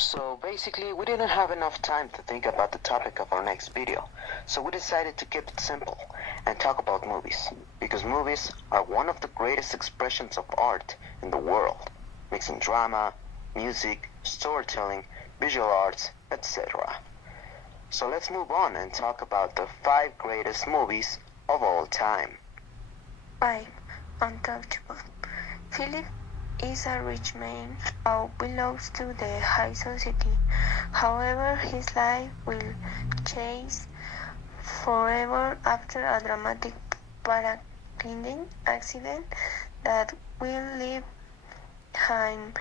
So basically, we didn't have enough time to think about the topic of our next video, so we decided to keep it simple and talk about movies, because movies are one of the greatest expressions of art in the world, mixing drama, music, storytelling, visual arts, etc. So let's move on and talk about the 5 greatest movies of all time. 5. Untouchable. Philip is a rich man who belongs to the high society. However, his life will change forever after a dramatic paragliding accident that will leave him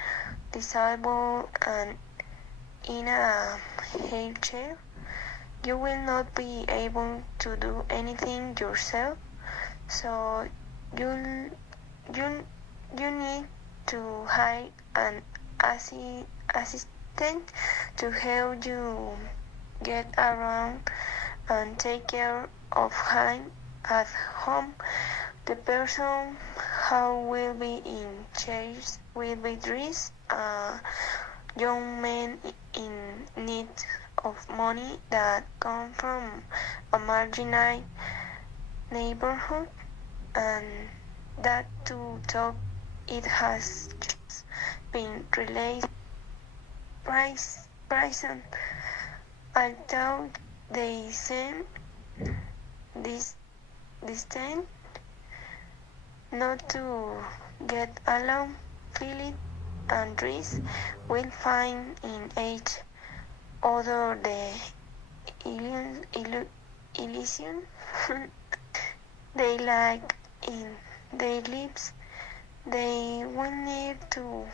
disabled and in a wheelchair. You will not be able to do anything yourself, so you need to hire an assistant to help you get around and take care of him at home. The person who will be in charge will be Dries, a young man in need of money that comes from a marginal neighborhood, and that to talk it has just been released prison. Although they seem distant not to get along, Philip and Dries will find in each other the illusion they like in their lives. They will need to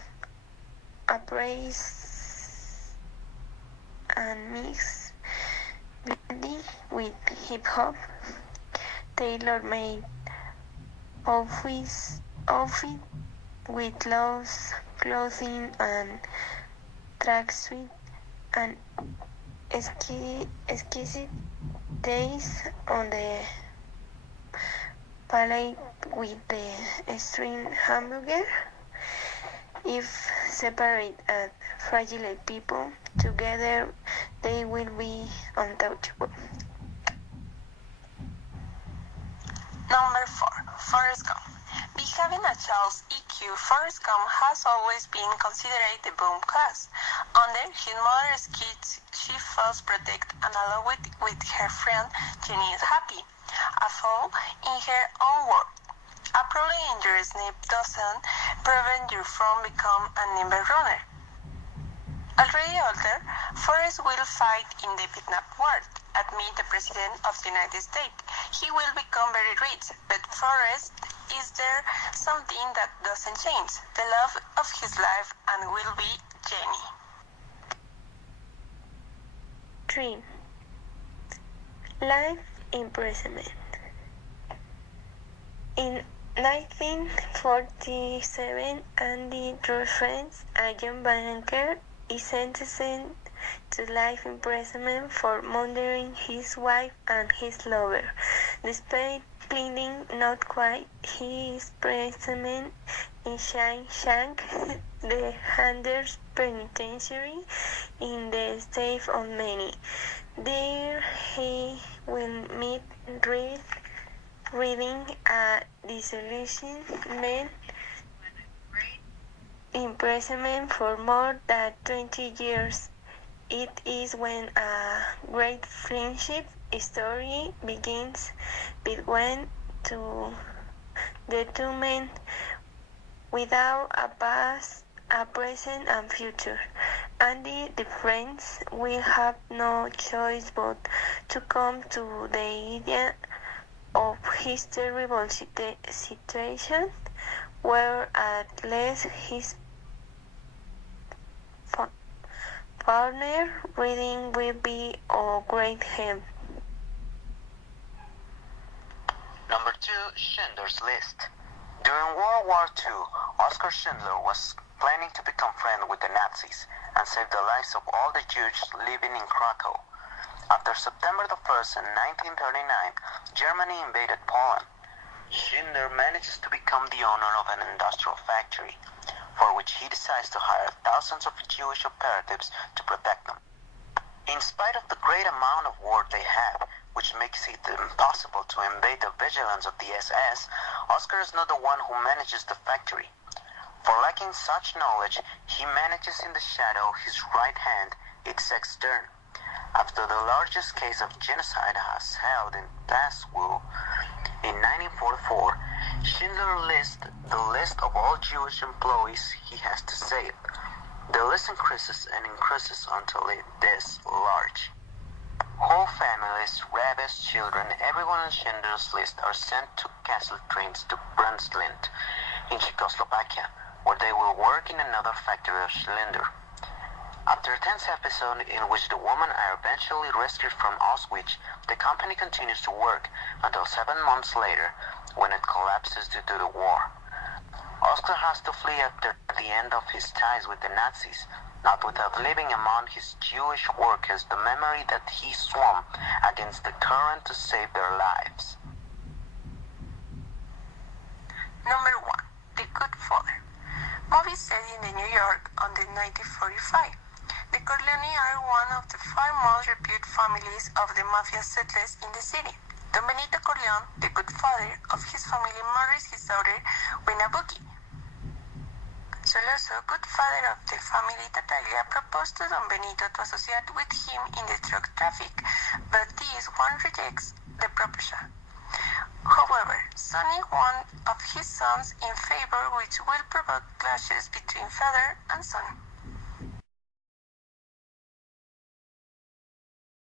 appraise and mix beauty with hip-hop, tailor-made outfit with loose clothing and tracksuit, and exquisite days on the palate with the extreme hamburger. If separate and fragile people, together they will be untouchable. Number 4. Forrest Gump. Having a child's EQ, Forrest Gump has always been considered the boom class. Under his mother's kids, she feels protected and along with her friend, Jenny is happy. A fool in her own world. A probably injured snip doesn't prevent you from becoming a nimble runner. Already older, Forrest will fight in the Vietnam War, meet the President of the United States. He will become very rich, but Forrest, is there something that doesn't change? The love of his life and will be Jenny. 3. Life imprisonment. In 1947, Andy Rothfeld, a young banker, is sentenced to life imprisonment for murdering his wife and his lover. Despite pleading not quite, his imprisonment in Shawshank, the Anders Penitentiary in the state of Maine. There he will meet reading a disillusionment imprisonment for more than 20 years. It is when a great friendship story begins between the two men without a past, a present and future. Andy, the friends, will have no choice but to come to the idea of his terrible situation, where at least his partner reading will be of great help. Number 2, Schindler's List. During World War II, Oskar Schindler was planning to become friends with the Nazis and save the lives of all the Jews living in Krakow. After September the 1st in 1939, Germany invaded Poland. Schindler manages to become the owner of an industrial factory. for which he decides to hire thousands of Jewish operatives to protect them. In spite of the great amount of work they have, which makes it impossible to evade the vigilance of the SS, Oscar is not the one who manages the factory. For lacking such knowledge, he manages in the shadow his right hand, Itzhak Stern. After the largest case of genocide has held in Dachau in 1944, Schindler lists the list of all Jewish employees he has to save. The list increases and increases until it is large. Whole families, rabbis, children, everyone on Schindler's list are sent to castle trains to Brunslint in Czechoslovakia, where they will work in another factory of Schindler. After a tense episode in which the women are eventually rescued from Auschwitz, the company continues to work until 7 months later, when it collapses due to the war. Oscar has to flee after the end of his ties with the Nazis, not without leaving among his Jewish workers the memory that he swam against the current to save their lives. Number 1. The Good Father. Movie set in New York under 1945. The Corleone are one of the 5 most reputed families of the mafia settlers in the city. Don Benito Corleone, the good father of his family, marries his daughter Wina Bucchi. Soloso, good father of the family Tattaglia, proposed to Don Benito to associate with him in the drug traffic, but this one rejects the proposal. However, Sonny one of his sons in favor, which will provoke clashes between father and son.